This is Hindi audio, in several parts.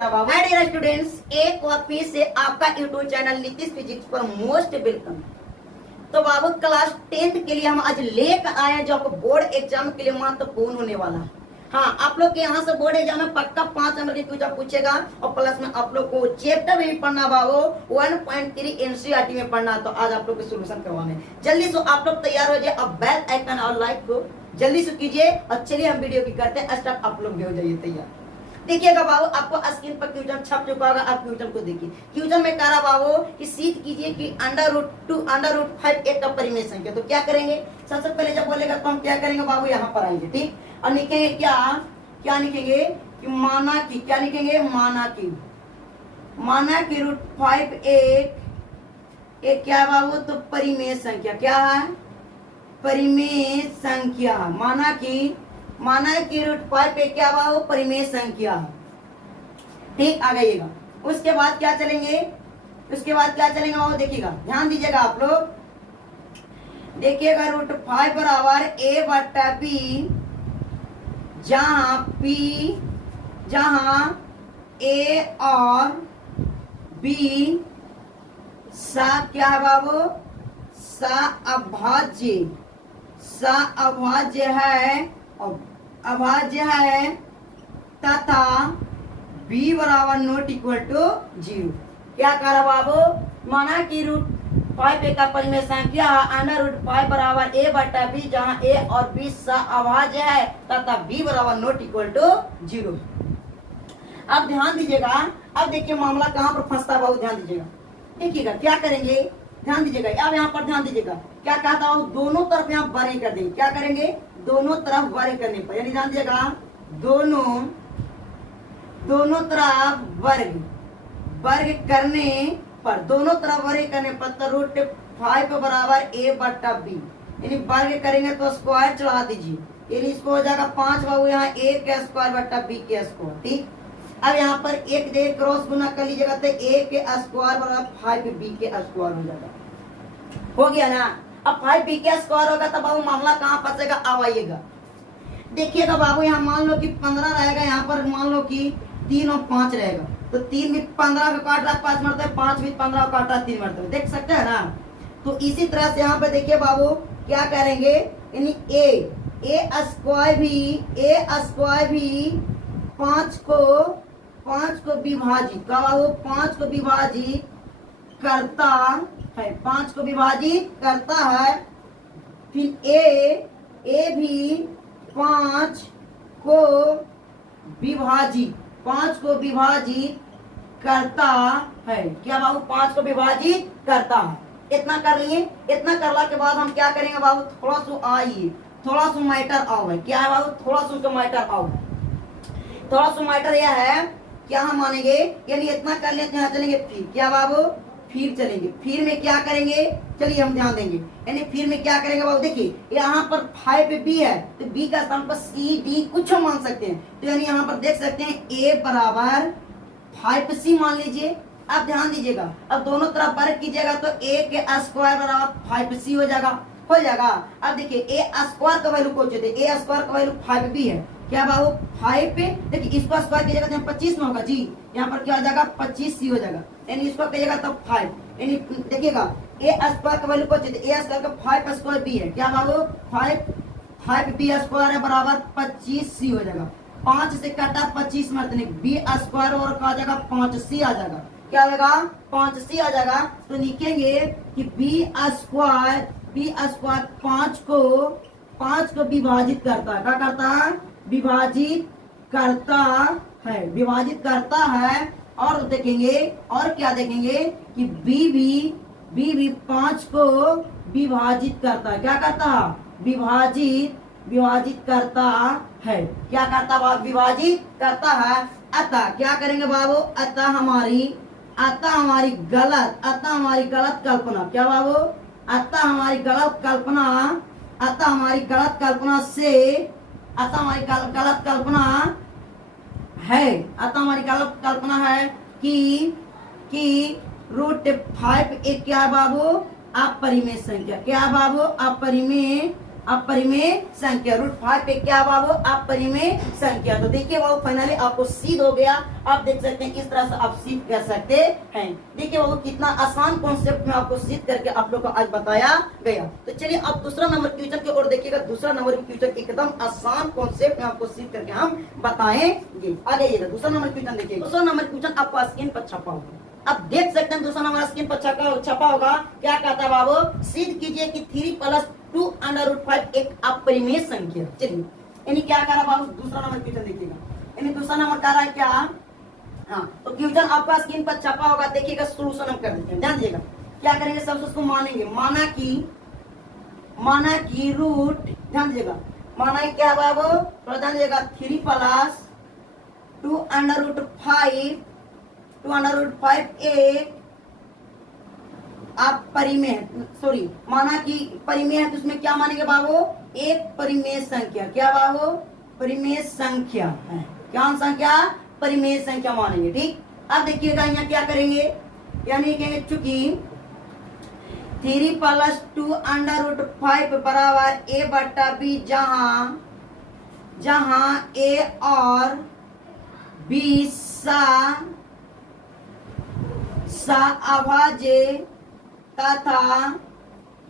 हाय डियर स्टूडेंट्स, एक बार फिर से आपका यूट्यूब चैनल नीतीश फिजिक्स पर मोस्ट वेलकम। तो बाबू क्लास 10th के लिए हम आज लेकर आए हैं जो आपको बोर्ड एग्जाम के लिए महत्वपूर्ण होने वाला है। हाँ, आप लोग के यहाँ से बोर्ड एग्जाम में पक्का 5 नंबर की क्वेश्चन पूछेगा और प्लस में आप लोग को चैप्टर में भी पढ़ना बाबू 1.3 एनसीईआरटी में पढ़ना। तो आज आप लोग को सोल्यूशन करवाने जल्दी से आप लोग तैयार हो जाए। अब बेल आइकन और लाइक को जल्दी से कीजिए और चलिए हम वीडियो की करते हैं स्टार्ट। आप लोग भी हो जाइए तैयार। देखिएगा बाबू, आपको स्क्रीन पर क्वेश्चन छप चुका होगा। आप क्वेश्चन को देखिए। क्वेश्चन में कह रहा बाबू कि सिद्ध कीजिए कि √2 एक का परिमेय संख्या। तो क्या करेंगे, सबसे पहले जब बोलेगा तो हम क्या करेंगे बाबू, यहाँ पर आएंगे, ठीक। और लिखेंगे क्या लिखेंगे कि माना कि, क्या लिखेंगे, माना कि √5 एक क्या बाबू, तो परिमेय संख्या। क्या है, परिमेय संख्या। माना कि √5 पे क्या बाबू, परिमेय संख्या, ठीक। आ गइएगा। उसके बाद क्या चलेंगे, बाबू देखिएगा, ध्यान दीजिएगा आप लोग। देखिएगा √5 बराबर a/b, जहां a और b क्या है बाबू, अभाज्य है तथा b बराबर नॉट इक्वल टू 0। क्या कह रहा बाबू, माना कि √5 का परिमेय संख्या √5 बराबर a/b, जहां a और b अभाज्य है तथा b बराबर नॉट इक्वल टू 0। अब ध्यान दीजिएगा। अब देखिए मामला कहाँ पर फंसता है बाबू, ध्यान दीजिएगा। देखिएगा क्या करेंगे, ध्यान दीजिएगा। अब यहाँ पर ध्यान दीजिएगा, क्या कहता हूँ, दोनों तरफ यहाँ वर्ग कर देंगे। क्या करेंगे, दोनों तरफ वर्ग करने पर, यानी ध्यान दीजिएगा, दोनों तरफ वर्ग करने पर, तो √5 बराबर a/b, यानी वर्ग करेंगे तो स्क्वायर चढ़ा दीजिए, यानी इसको हो जाएगा 5 बाबू, यहाँ a के स्क्वायर बटा b के स्क्वायर, ठीक। अब यहाँ पर एक दे क्रॉस गुना कर लीजिएगा तो a के स्क्वायर बराबर 5b के स्क्वायर हो जाएगा। हो गया ना। अब 5b के स्क्वायर होगा तो बाबू मामला कहाँ फंसेगा, आवाइएगा। देखिएगा बाबू, यहाँ मान लो कि 15 रहेगा, यहाँ पर मान लो कि 3 और 5 रहेगा, तो 3 भी 15 को काट रहा है 5 मरतबे, 5 भी 15 को काट रहा है 3 मरतबे, देख सकते हैं ना। तो इसी तरह से यहाँ पे देखिए बाबू क्या करेंगे, यानी a स्क्वायर भी 5 को विभाजित, क्या बाबू, 5 को विभाजित करता है, 5 को विभाजित करता है। फिर a भी 5 को विभाजित करता है। क्या बाबू, 5 को विभाजित करता है। इतना कर लिए। इतना करला के बाद हम क्या करेंगे बाबू, थोड़ा सा मैटर आओ है। क्या है बाबू, थोड़ा सा मैटर यह है, क्या हम मानेंगे, यानी इतना कर लेते हैं, चलेंगे फिर, क्या बाबू, फिर चलेंगे। फिर में क्या करेंगे, चलिए हम ध्यान देंगे, यानी फिर में क्या करेंगे बाबू, देखिए यहाँ पर 5b है तो b का स्थान पर c d कुछ मान सकते हैं, तो यानी यहाँ पर देख सकते हैं a बराबर 5c मान लीजिए। अब ध्यान दीजिएगा, अब दोनों तरफ वर्ग कीजिएगा तो a के स्क्वायर बराबर 5c हो जाएगा। अब देखिए a स्क्वायर का वैल्यू पूछे थे, a स्क्वायर का वैल्यू 5b है। क्या बाबू, 5 पे देखिए इसको स्क्वायर कीजिएगा तो 25 में होगा जी, यहाँ पर क्या हो जाएगा, 25c हो जाएगा, यानी इसको कहिएगा तो 5, यानी देखिएगा a स्क्वायर का वैल्यू पूछे थे, a स्क्वायर का 5 स्क्वायर b है। क्या बाबू, 5b स्क्वायर है बराबर 25c हो जाएगा। 5 से काटा 25 मरतने b स्क्वायर और क्या आ जाएगा, 5c आ जाएगा। क्या होगा, 5c आ जाएगा। तो लिखेंगे कि b स्क्वायर 5 को विभाजित करता है। क्या करता है, विभाजित करता है। और देखेंगे, और क्या देखेंगे कि b भी 5 को विभाजित करता है। क्या करता है, विभाजित करता है। क्या करता है, विभाजित करता है। अतः क्या करेंगे बाबू, अतः हमारी गलत कल्पना, क्या बाबू, अतः हमारी गलत कल्पना है कि √5 एक क्या है बाबू, अपरिमेय संख्या। क्या बाबू, अपरिमेय संख्या। √5 पे क्या बाबू अपरिमेय संख्या। तो देखिए बाबू फाइनली आपको सिद्ध हो गया। आप देख सकते हैं इस तरह से आप सिद्ध कर सकते हैं। देखिए बाबू कितना आसान कॉन्सेप्ट में आपको सिद्ध करके आप लोग को आज बताया गया। तो चलिए आप दूसरा नंबर क्वेश्चन की ओर देखिएगा। दूसरा नंबर क्वेश्चन एकदम आसान कॉन्सेप्ट में आपको सिद्ध करके हम बताएंगे। आ जाइएगा दूसरा नंबर क्वेश्चन देखिएगा। दूसरा नंबर क्वेश्चन आपको स्क्रीन पर छपा होगा। अब देख सकते हैं दूसरा नंबर स्क्रीन पर छपा होगा। क्या कहता है बाबू, सिद्ध कीजिए कि 3 + 2 √5 एक अपरिमेय संख्या। चलिए यानी क्या कह रहा बाबू, दूसरा नंबर क्वेश्चन देखिएगा। यानी दूसरा नंबर कह रहा है क्या, हाँ तो क्वेश्चन आपका स्क्रीन पर छपा होगा। देखिएगा सोल्यूशन हम कर देते हैं। ध्यान दीजिएगा क्या करेंगे, सबसे उसको मानेंगे। माना की रूट, ध्यान दीजिएगा माना कि क्या बाबू, तो ध्यान दीजिएगा 3 + 2 √5 एक आप परिमेय, सॉरी माना कि परिमेय है तो उसमें क्या मानेंगे बाबू, एक परिमेय संख्या। क्या बाबू, परिमेय संख्या है। क्या संख्या, परिमेय संख्या मानेंगे। ठीक, अब देखिएगा यहाँ क्या करेंगे, यानी कहेंगे चूंकि 3 + 2 √5 बराबर a/b, जहां a और b अभाज्य तथा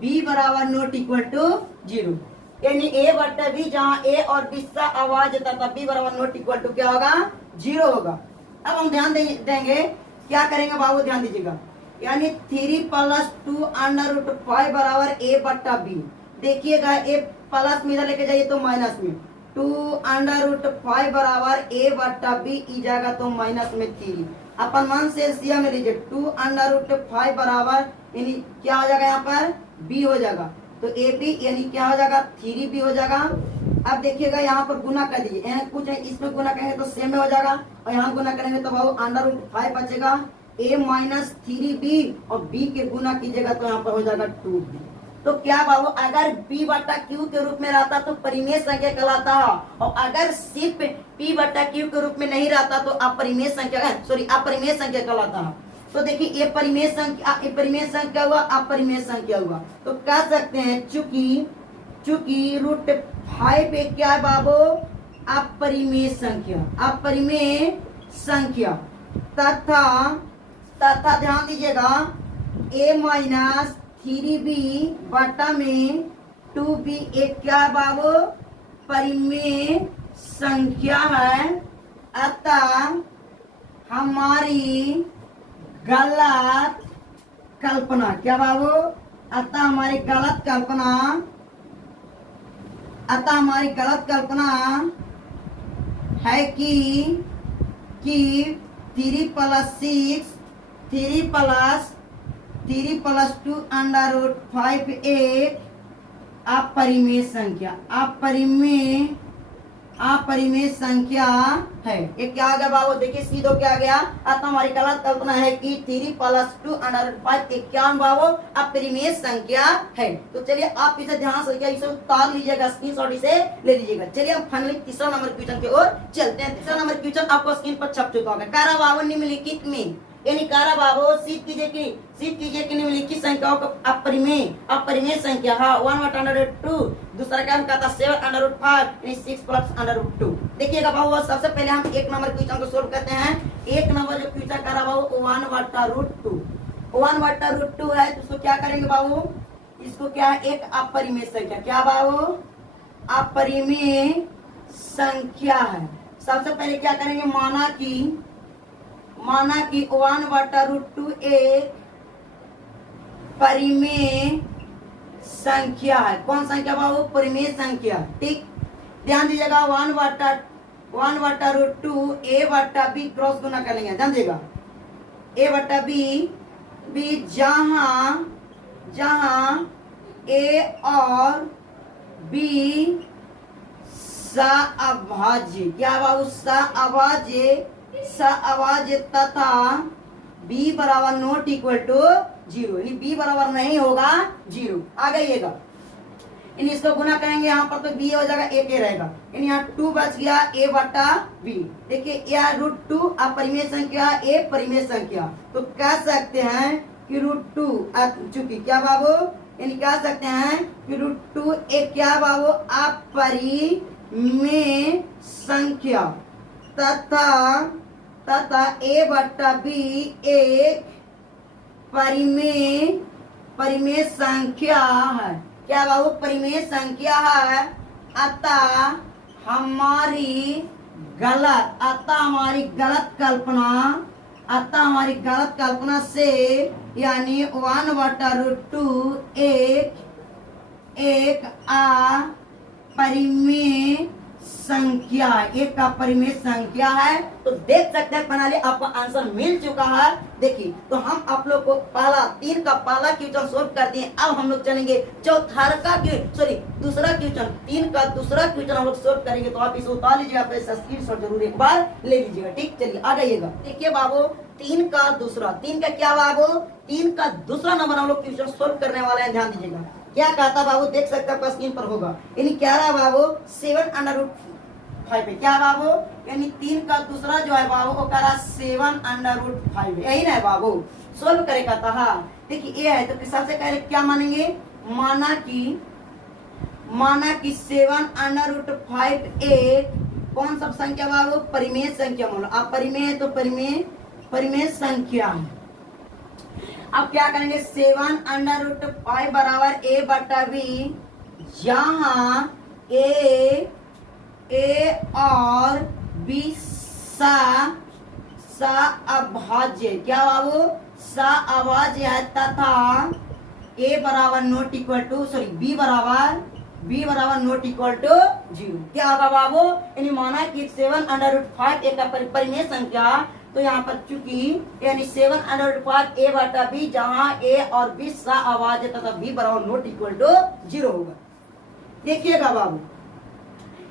b बराबर नॉट इक्वल टू 0। यानी a/b जहां a और b अभाज्य तथा b बराबर नॉट इक्वल टू क्या होगा, 0 होगा। अब हम ध्यान देंगे क्या करेंगे बाबू, ध्यान दीजिएगा। यानी 3 + 2 √5 बराबर a/b। देखिएगा a प्लस में इधर लेके जाइए तो माइनस में, 2 √5 बराबर a/b ई जाएगा तो माइनस में 3। अपन मान से एलसीएम में लीजिए, 2 √5 बराबर यानी क्या हो जाएगा, यहाँ पर b हो जाएगा तो ab यानी क्या हो जाएगा, 3b हो जाएगा। अब देखिएगा यहाँ पर गुना कर दीजिए, कुछ इसमें गुना करेंगे तो सेम में हो जाएगा और यहाँ गुना करेंगे तो बाबू √5 बचेगा, a - 3b और b के गुना कीजिएगा तो यहाँ पर हो जाएगा 2b। तो क्या बाबू, अगर b/q के रूप में रहता तो परिमेय संख्या कहलाता, और अगर सिर्फ p/q के रूप में नहीं रहता तो अपरिमेय संख्या, सॉरी अपरिमेय संख्या कहलाता। तो देखिए ये परिमेय संख्या हुआ, अपरिमेय संख्या हुआ। तो कह सकते हैं चूंकि √5 पे क्या है बाबू, अपरिमेय संख्या तथा ध्यान दीजिएगा a - 3b बटा में 2b एक क्या है बाबू, परिमेय संख्या है। अतः हमारी गलत कल्पना, क्या बाबू, अतः हमारी गलत कल्पना है कि 3 + 2 √5 एक अपरिमेय संख्या है। ये क्या आ गया बाबू, देखिए सीधो क्या आ गया, अतः हमारी गलत कल्पना है कि 3 + 2 √5 एक क्या बाबू, अपरिमेय संख्या है। तो चलिए आप इसे ध्यान से इसे उतार लीजिएगा, स्क्रीनशॉट इसे ले लीजिएगा। चलिए हम फाइनली तीसरा नंबर क्वेश्चन की ओर चलते हैं। तीसरा नंबर क्वेश्चन आपको स्क्रीन पर छप चुका होगा। कारा बाबू निम्नलिखित में, यानी कारा बाबू सिद्ध कीजिए कि निम्नलिखित संख्याओं का अपरिमेय संख्या, हाँ 1/2। दूसरा काम कहता 7/5 यानी 6 + √2। देखिएगा बाबू सबसे पहले हम एक नंबर क्वेश्चन को सोल्व करते हैं। एक नंबर जो क्वेश्चन करा बाबू 1/√2 है, तो उसको क्या करेंगे बाबू, इसको क्या है, एक अपरिमेय संख्या। क्या बाबू, अपरिमेय संख्या है। सबसे पहले क्या करेंगे, माना कि 1/√2 एक परिमेय संख्या है। कौन संख्या बाबू, परिमेय संख्या। ठीक, ध्यान दीजिएगा 1/√2 a/b क्रॉस गुना कर लेंगे। ध्यान दीजिएगा a/b जहां a और b सअभाज्य, क्या बाबू, सअभाज्य तथा b बराबर नॉट इक्वल टू 0, यानी b बराबर नहीं होगा 0। आ गइएगा, इन इसको गुना करेंगे यहाँ पर तो b हो जाएगा, एक ही रहेगा, यानी यहाँ 2 बच गया a/b। देखिए यह √2 अपरिमेय संख्या, a परिमेय संख्या। तो कह सकते हैं कि √2 चूंकि क्या बाबू, यानी क्या सकते हैं कि √2 एक क्या बाबू अपरिमेय संख्या तथा a/b एक परिमेय संख्या है। क्या बाबू परिमेय संख्या है। अतः हमारी गलत कल्पना से यानी 1/√2 एक अपरिमेय संख्या है। तो देख सकते हैं प्रणाली आपको आंसर मिल चुका है। देखिए तो हम आप लोग को तीन का पहला क्वेश्चन सोल्व कर दिए। अब हम लोग चलेंगे दूसरा क्वेश्चन, 3 का दूसरा क्वेश्चन हम लोग सोल्व करेंगे। तो आप इसे उतार लीजिएगा, फिर स्क्रीनशॉट जरूर एक बार ले लीजिएगा। ठीक, चलिए आ जाइएगा। देखिए बाबू 3 का क्या बाबू 3 का दूसरा नंबर हम लोग क्वेश्चन सोल्व करने वाले हैं। ध्यान दीजिएगा क्या कहता बाबू, देख सकते हैं स्क्रीन पर होगा। यानी क्या रहा बाबू 7/5 है। क्या बाबू यानी 3 का दूसरा जो है बाबू वो कह रहा 7/5, यही ना है बाबू। सोल्व करे कहता है। देखिए ये है तो सबसे पहले क्या मानेंगे, माना कि 7/5 एक कौन सा संख्या बाबू परिमेय संख्या मान लो। आप परिमेय है तो परिमेय संख्या है। अब क्या करेंगे 7/5 बराबर a/b, जहां a और b अभाज्य। क्या बाबू अभाज्य है तथा b बराबर नॉट इक्वल टू 0। क्या होगा बाबू, यानी माना कि 7/5 एक परिमेय संख्या। तो यहाँ पर चूंकि यानी 7/5 a/b, जहाँ a और b अभाज्य तथा b बराबर नॉट इक्वल टू 0 होगा। देखिएगा बाबू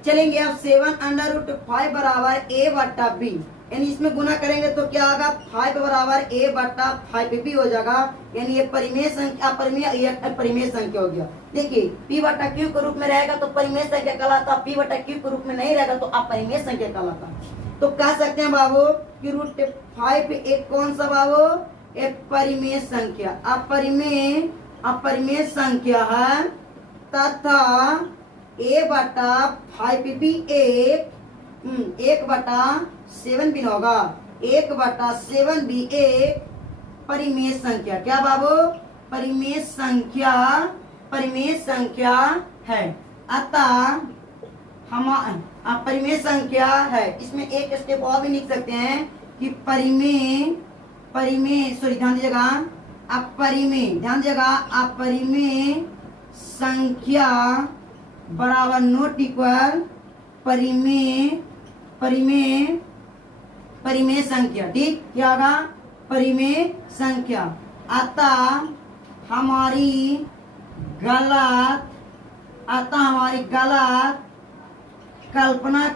चलेंगे अब 7/5 बराबर a/b, यानी इसमें गुना करेंगे तो क्या होगा 5 बराबर a/5b हो जाएगा। यानी ये परिमेय संख्या परिमेय संख्या हो गया। देखिए p/q के रूप में रहेगा तो परिमेय संख्या कहलाता, p/q के रूप में नहीं रहेगा तो अपरिमेय संख्या कहलाता। तो कह सकते हैं बाबू कि √5 एक कौन सा बाबू एक परिमेय संख्या अपरिमेय संख्या है तथा a/5b एक 1/7 भी होगा 1/7b एक परिमेय संख्या। क्या बाबू परिमेय संख्या है। अतः हम परिमेय संख्या है। इसमें एक स्टेप और भी लिख सकते हैं कि ध्यान दीजिएगा अपरिमेय संख्या बराबर नॉट इक्वल परिमेय संख्या। ठीक, क्या होगा परिमेय संख्या। अतः हमारी गलत कल्पना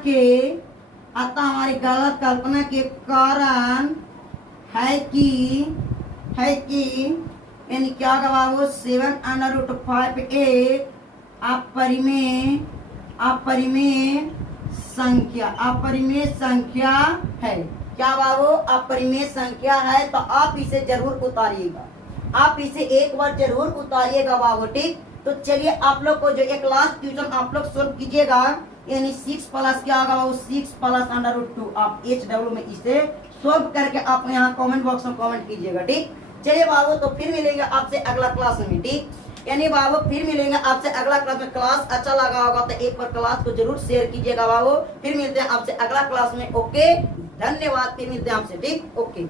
के कारण है कि यानी क्या होगा बाबू 7/5 एक अपरिमेय संख्या है। क्या बाबू अपरिमेय संख्या है। तो आप इसे जरूर उतारिएगा, आप इसे एक बार जरूर उतारिएगा बाबू। ठीक, तो चलिए आप लोग को जो एक लास्ट क्वेश्चन आप लोग सोल्व कीजिएगा। यानी 6 प्लस क्या होगा बाबू 6 प्लस √2। आप HW में इसे सोल्व करके आप यहाँ कमेंट बॉक्स में कमेंट कीजिएगा। ठीक, चलिए बाबू तो फिर मिलेंगे आपसे अगला क्लास में। ठीक, यानी बाबू फिर मिलेंगे आपसे अगला क्लास में। क्लास अच्छा लगा होगा तो एक बार क्लास को जरूर शेयर कीजिएगा बाबू। फिर मिलते हैं आपसे अगला क्लास में। ओके, धन्यवाद। फिर मिलते हैं आपसे। ठीक, ओके।